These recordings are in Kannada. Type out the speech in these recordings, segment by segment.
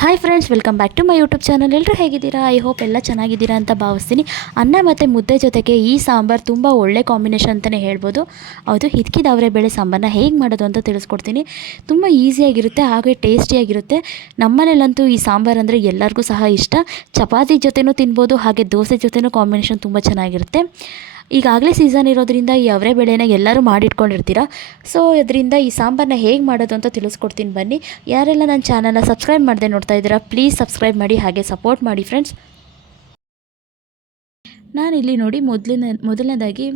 Hi friends welcome back to my YouTube channel ಎಲ್ಲರೂ ಹೇಗಿದ್ದೀರಾ? ಐ ಹೋಪ್ ಎಲ್ಲ ಚೆನ್ನಾಗಿದ್ದೀರಾ ಅಂತ ಭಾವಿಸ್ತೀನಿ. ಅನ್ನ ಮತ್ತು ಮುದ್ದೆ ಜೊತೆಗೆ ಈ ಸಾಂಬಾರು ತುಂಬ ಒಳ್ಳೆ ಕಾಂಬಿನೇಷನ್ ಅಂತಲೇ ಹೇಳ್ಬೋದು. ಹೌದು ಹಿದ್ಕಿದ ಬೇಳೆ ಸಾಂಬಾರನ್ನ ಹೇಗೆ ಮಾಡೋದು ಅಂತ ತಿಳಿಸ್ಕೊಡ್ತೀನಿ. ತುಂಬ ಈಸಿಯಾಗಿರುತ್ತೆ ಹಾಗೆ ಟೇಸ್ಟಿಯಾಗಿರುತ್ತೆ ನಮ್ಮನೇಲಂತೂ ಈ ಸಾಂಬಾರು ಅಂದರೆ ಎಲ್ಲರಿಗೂ ಸಹ ಇಷ್ಟ. ಚಪಾತಿ ಜೊತೆನೂ ತಿನ್ಬೋದು, ಹಾಗೆ ದೋಸೆ ಜೊತೆನೂ ಕಾಂಬಿನೇಷನ್ ತುಂಬ ಚೆನ್ನಾಗಿರುತ್ತೆ. ಈಗಾಗಲೇ ಸೀಸನ್ ಇರೋದ್ರಿಂದ ಈ ಅವರೆ ಬೆಳೆನ ಎಲ್ಲರೂ ಮಾಡಿಟ್ಕೊಂಡಿರ್ತೀರ? ಸೊ ಇದರಿಂದ ಈ ಸಾಂಬಾರನ್ನ ಹೇಗೆ ಮಾಡೋದು ಅಂತ ತಿಳಿಸ್ಕೊಡ್ತೀನಿ ಬನ್ನಿ. ಯಾರೆಲ್ಲ ನನ್ನ ಚಾನಲ್ನ ಸಬ್ಸ್ಕ್ರೈಬ್ ಮಾಡದೆ ನೋಡ್ತಾ ಇದ್ದೀರಾ ಪ್ಲೀಸ್ ಸಬ್ಸ್ಕ್ರೈಬ್ ಮಾಡಿ ಹಾಗೆ ಸಪೋರ್ಟ್ ಮಾಡಿ ಫ್ರೆಂಡ್ಸ್ ನಾನಿಲ್ಲಿ ನೋಡಿ ಮೊದಲಿನ, ಮೊದಲನೇದಾಗಿ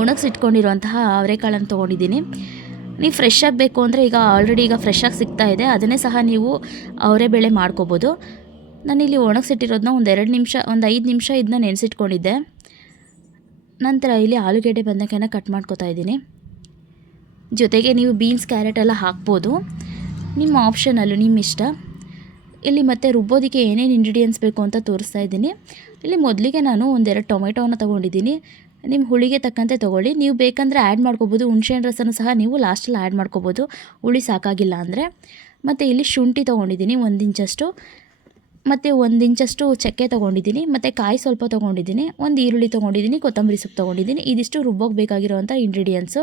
ಒಣಗಿಸಿಟ್ಕೊಂಡಿರುವಂತಹ ಅವರೆಕಾಳನ್ನು ತೊಗೊಂಡಿದ್ದೀನಿ. ನೀವು ಫ್ರೆಶ್ ಆಗಬೇಕು ಅಂದರೆ ಈಗ ಆಲ್ರೆಡಿ ಈಗ ಫ್ರೆಶ್ ಆಗಿ ಸಿಗ್ತಾ ಇದೆ. ಅದನ್ನೇ ಸಹ ನೀವು ಅವರೇ ಬೆಳೆ ಮಾಡ್ಕೋಬೋದು. ನಾನಿಲ್ಲಿ ಒಣಗಿಸಿಟ್ಟಿರೋದನ್ನ ಒಂದು ಎರಡು ನಿಮಿಷ, ಒಂದು ಐದು ನಿಮಿಷ ಇದನ್ನ ನೆನೆಸಿಟ್ಕೊಂಡಿದ್ದೆ. ನಂತರ ಇಲ್ಲಿ ಆಲೂಗೆಡ್ಡೆ ಬಂದಕ್ಕೆನ ಕಟ್ ಮಾಡ್ಕೋತಾ ಇದ್ದೀನಿ. ಜೊತೆಗೆ ನೀವು ಬೀನ್ಸ್ ಕ್ಯಾರೆಟ್ ಎಲ್ಲ ಹಾಕ್ಬೋದು. ನಿಮ್ಮ ಆಪ್ಷನಲ್ಲೂ ನಿಮ್ಮ ಇಷ್ಟ. ಇಲ್ಲಿ ಮತ್ತೆ ರುಬ್ಬೋದಕ್ಕೆ ಏನೇನು ಇಂಗ್ರೀಡಿಯೆಂಟ್ಸ್ ಬೇಕು ಅಂತ ತೋರಿಸ್ತಾ ಇದ್ದೀನಿ. ಇಲ್ಲಿ ಮೊದಲಿಗೆ ನಾನು ಒಂದೆರಡು ಟೊಮೆಟೋನ ತೊಗೊಂಡಿದ್ದೀನಿ. ನಿಮ್ಮ ಹುಳಿಗೆ ತಕ್ಕಂತೆ ತೊಗೊಳ್ಳಿ. ನೀವು ಬೇಕಂದರೆ ಆ್ಯಡ್ ಮಾಡ್ಕೋಬೋದು. ಹುಣ್ಸೆಹಣ್ಣು ರಸನ ಸಹ ನೀವು ಲಾಸ್ಟಲ್ಲಿ ಆ್ಯಡ್ ಮಾಡ್ಕೋಬೋದು. ಹುಳಿ ಸಾಕಾಗಿಲ್ಲ ಅಂದರೆ. ಮತ್ತು ಇಲ್ಲಿ ಶುಂಠಿ ತೊಗೊಂಡಿದ್ದೀನಿ ಒಂದು ಇಂಚಷ್ಟು. ಮತ್ತು ಒಂದು ಇಂಚಷ್ಟು ಚಕ್ಕೆ ತೊಗೊಂಡಿದ್ದೀನಿ, ಮತ್ತು ಕಾಯಿ ಸ್ವಲ್ಪ ತೊಗೊಂಡಿದ್ದೀನಿ, ಒಂದು ಈರುಳ್ಳಿ ತೊಗೊಂಡಿದ್ದೀನಿ, ಕೊತ್ತಂಬರಿ ಸೊಪ್ಪು ತೊಗೊಂಡಿದ್ದೀನಿ, ಇದಿಷ್ಟು ರುಬ್ಬೋಗಿ ಬೇಕಾಗಿರೋವಂಥ ಇಂಗ್ರೀಡಿಯೆಂಟ್ಸು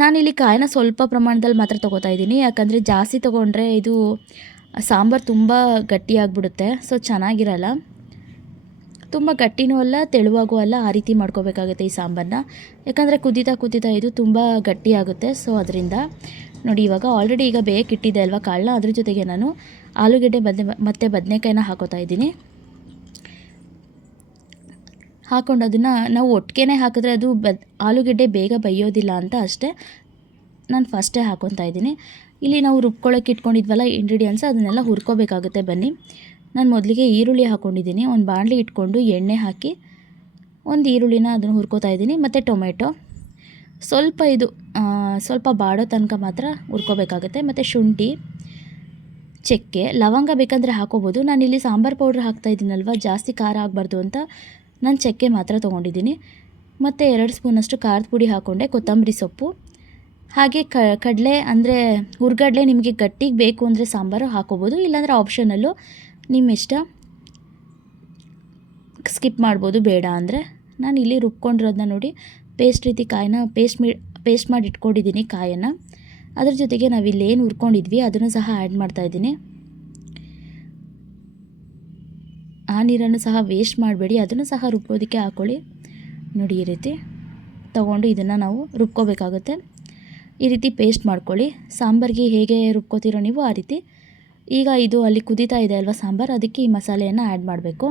ನಾನಿಲ್ಲಿ ಕಾಯಿನ ಸ್ವಲ್ಪ ಪ್ರಮಾಣದಲ್ಲಿ ಮಾತ್ರ ತೊಗೋತಾ ಇದ್ದೀನಿ, ಯಾಕಂದರೆ ಜಾಸ್ತಿ ತೊಗೊಂಡ್ರೆ ಇದು ಸಾಂಬಾರು ತುಂಬ ಗಟ್ಟಿಯಾಗಿಬಿಡುತ್ತೆ ಸೊ ಚೆನ್ನಾಗಿರಲ್ಲ. ತುಂಬ ಗಟ್ಟಿನೂ ಅಲ್ಲ, ತೆಳುವಾಗೂ ಅಲ್ಲ, ಆ ರೀತಿ ಮಾಡ್ಕೋಬೇಕಾಗುತ್ತೆ ಈ ಸಾಂಬಾರನ್ನ ಯಾಕಂದರೆ ಕುದಿತಾ ಕುದಿತಾ ಇದು ತುಂಬ ಗಟ್ಟಿಯಾಗುತ್ತೆ ಸೊ ಅದರಿಂದ ನೋಡಿ, ಇವಾಗ ಆಲ್ರೆಡಿ ಈಗ ಬೇಯಕ್ಕಿಟ್ಟಿದೆ ಅಲ್ವಾ ಕಾಳನ್ನ? ಅದ್ರ ಜೊತೆಗೆ ನಾನು ಆಲೂಗೆಡ್ಡೆ ಬದನೆ, ಮತ್ತು ಬದನೆಕಾಯಿನ ಹಾಕೋತಾ ಇದ್ದೀನಿ. ಹಾಕೊಂಡು ಅದನ್ನು ನಾವು ಒಟ್ಟಿಗೆ ಹಾಕಿದ್ರೆ ಅದು ಬದ್, ಆಲೂಗೆಡ್ಡೆ ಬೇಗ ಬೈಯೋದಿಲ್ಲ ಅಂತ ಅಷ್ಟೇ ನಾನು ಫಸ್ಟೇ ಹಾಕೊತಾ ಇದ್ದೀನಿ. ಇಲ್ಲಿ ನಾವು ರುಬ್ಕೊಳ್ಳೋಕೆ ಇಟ್ಕೊಂಡಿದ್ವಲ್ಲ ಇಂಗ್ರೀಡಿಯೆಂಟ್ಸ್ ಅದನ್ನೆಲ್ಲ ಹುರ್ಕೋಬೇಕಾಗುತ್ತೆ ಬನ್ನಿ. ನಾನು ಮೊದಲಿಗೆ ಈರುಳ್ಳಿ ಹಾಕ್ಕೊಂಡಿದ್ದೀನಿ ಒಂದು ಬಾಣಲಿ ಇಟ್ಕೊಂಡು ಎಣ್ಣೆ ಹಾಕಿ ಒಂದು ಈರುಳ್ಳಿನ ಅದನ್ನು ಹುರ್ಕೋತಾ ಇದ್ದೀನಿ. ಮತ್ತು ಟೊಮೆಟೊ. ಸ್ವಲ್ಪ ಇದು ಸ್ವಲ್ಪ ಬಾಡೋ ತನಕ ಮಾತ್ರ ಹುರ್ಕೋಬೇಕಾಗುತ್ತೆ. ಮತ್ತು ಶುಂಠಿ, ಚಕ್ಕೆ, ಲವಂಗ ಬೇಕಂದರೆ ಹಾಕೋಬೋದು. ನಾನಿಲ್ಲಿ ಸಾಂಬಾರು ಪೌಡ್ರ್ ಹಾಕ್ತಾಯಿದ್ದೀನಲ್ವ ಜಾಸ್ತಿ ಖಾರ ಆಗಬಾರ್ದು ಅಂತ ನಾನು ಚಕ್ಕೆ ಮಾತ್ರ ತೊಗೊಂಡಿದ್ದೀನಿ. ಮತ್ತು ಎರಡು ಸ್ಪೂನಷ್ಟು ಖಾರದ ಪುಡಿ ಹಾಕ್ಕೊಂಡೆ ಕೊತ್ತಂಬರಿ ಸೊಪ್ಪು. ಹಾಗೆ ಕಡಲೆ ಅಂದರೆ ಹುರ್ಗಡಲೆ ನಿಮಗೆ ಗಟ್ಟಿಗೆ ಬೇಕು ಅಂದರೆ ಸಾಂಬಾರು ಹಾಕೋಬೋದು. ಇಲ್ಲಾಂದರೆ ಆಪ್ಷನಲ್ಲು ನಿಮ್ಮ ಇಷ್ಟ ಸ್ಕಿಪ್ ಮಾಡ್ಬೋದು, ಬೇಡ ಅಂದರೆ. ನಾನು ಇಲ್ಲಿ ರುಬ್ಕೊಂಡಿರೋದನ್ನ ನೋಡಿ ಪೇಸ್ಟ್ ರೀತಿ ಕಾಯಿನ ಪೇಸ್ಟ್ ಮಿ ಪೇಸ್ಟ್ ಮಾಡಿ ಇಟ್ಕೊಂಡಿದ್ದೀನಿ ಕಾಯನ್ನು. ಅದ್ರ ಜೊತೆಗೆ ನಾವಿಲ್ಲಿ ಏನು ಹುರ್ಕೊಂಡಿದ್ವಿ, ಅದನ್ನು ಸಹ ಆ್ಯಡ್ ಮಾಡ್ತಾಯಿದ್ದೀನಿ ಆ ನೀರನ್ನು ಸಹ ವೇಸ್ಟ್ ಮಾಡಬೇಡಿ, ಅದನ್ನು ಸಹ ರುಬ್ಬೋದಕ್ಕೆ ಹಾಕ್ಕೊಳ್ಳಿ ನೋಡಿ ಈ ರೀತಿ. ತೊಗೊಂಡು ಇದನ್ನು ನಾವು ರುಬ್ಕೋಬೇಕಾಗುತ್ತೆ. ಈ ರೀತಿ ಪೇಸ್ಟ್ ಮಾಡ್ಕೊಳ್ಳಿ. ಸಾಂಬಾರಿಗೆ ಹೇಗೆ ರುಬ್ಕೋತೀರೋ ನೀವು ಆ ರೀತಿ ಈಗ ಇದು ಅಲ್ಲಿ ಕುದೀತಾ ಇದೆ ಅಲ್ವಾ ಸಾಂಬಾರು? ಅದಕ್ಕೆ ಈ ಮಸಾಲೆಯನ್ನು ಆ್ಯಡ್ ಮಾಡಬೇಕು.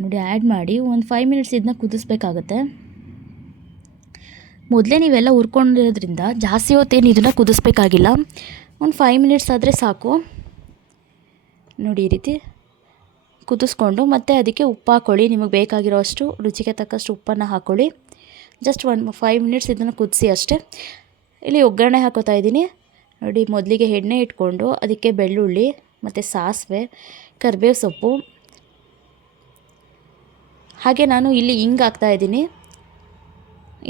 ನೋಡಿ ಆ್ಯಡ್ ಮಾಡಿ ಒಂದು ಫೈವ್ ಮಿನಿಟ್ಸ್ ಇದನ್ನ ಕುದಿಸ್ಬೇಕಾಗತ್ತೆ. ಮೊದಲೇ ನೀವೆಲ್ಲ ಹುರ್ಕೊಂಡಿರೋದ್ರಿಂದ ಜಾಸ್ತಿ ಹೊತ್ತೇನು ಇದನ್ನು ಕುದಿಸ್ಬೇಕಾಗಿಲ್ಲ. ಒಂದು ಫೈವ್ ಮಿನಿಟ್ಸ್ ಆದರೆ ಸಾಕು. ನೋಡಿ, ಈ ರೀತಿ ಕುದಿಸ್ಕೊಂಡು ಮತ್ತು ಅದಕ್ಕೆ ಉಪ್ಪು ಹಾಕ್ಕೊಳ್ಳಿ ನಿಮಗೆ ಬೇಕಾಗಿರೋ ಅಷ್ಟು ರುಚಿಗೆ ತಕ್ಕಷ್ಟು ಉಪ್ಪನ್ನು ಹಾಕ್ಕೊಳ್ಳಿ ಜಸ್ಟ್ ಒನ್ ಫೈವ್ ಮಿನಿಟ್ಸ್ ಇದನ್ನು ಕುದಿಸಿ ಅಷ್ಟೇ. ಇಲ್ಲಿ ಒಗ್ಗರಣೆ ಹಾಕೋತಾ ಇದ್ದೀನಿ. ನೋಡಿ, ಮೊದಲಿಗೆ ಎಣ್ಣೆ ಇಟ್ಕೊಂಡು ಅದಕ್ಕೆ ಬೆಳ್ಳುಳ್ಳಿ, ಮತ್ತು ಸಾಸಿವೆ, ಕರಿಬೇವು ಸೊಪ್ಪು. ಹಾಗೆ ನಾನು ಇಲ್ಲಿ ಹಿಂಗೆ ಇದ್ದೀನಿ.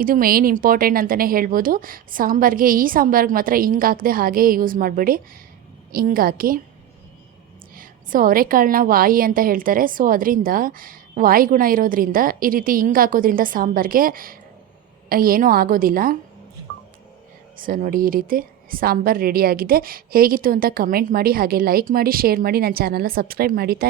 ಇದು ಮೇಯ್ನ್ ಇಂಪಾರ್ಟೆಂಟ್ ಅಂತಲೇ ಹೇಳ್ಬೋದು. ಸಾಂಬಾರಿಗೆ, ಈ ಸಾಂಬಾರಿಗೆ ಮಾತ್ರ ಹಿಂಗೆ ಹಾಕದೆ ಹಾಗೆ ಯೂಸ್ ಮಾಡಬೇಡಿ. ಹಿಂಗೆ ಹಾಕಿ. ಸೊ ಅವರೆಕಾಳನ್ನ ವಾಯಿ ಅಂತ ಹೇಳ್ತಾರೆ. ಸೊ ಅದರಿಂದ, ವಾಯಿ ಗುಣ ಇರೋದ್ರಿಂದ, ಈ ರೀತಿ ಹಿಂಗೆ ಹಾಕೋದ್ರಿಂದ ಸಾಂಬಾರಿಗೆ ಏನೂ ಆಗೋದಿಲ್ಲ. ಸೊ ನೋಡಿ ಈ ರೀತಿ. ಸಾಂಬಾರು ರೆಡಿಯಾಗಿದೆ ಹೇಗಿತ್ತು ಅಂತ ಕಮೆಂಟ್ ಮಾಡಿ, ಹಾಗೆ ಲೈಕ್ ಮಾಡಿ ಶೇರ್ ಮಾಡಿ, ನನ್ನ ಚಾನಲ್ನ ಸಬ್ಸ್ಕ್ರೈಬ್ ಮಾಡಿ. ಥ್ಯಾಂಕ್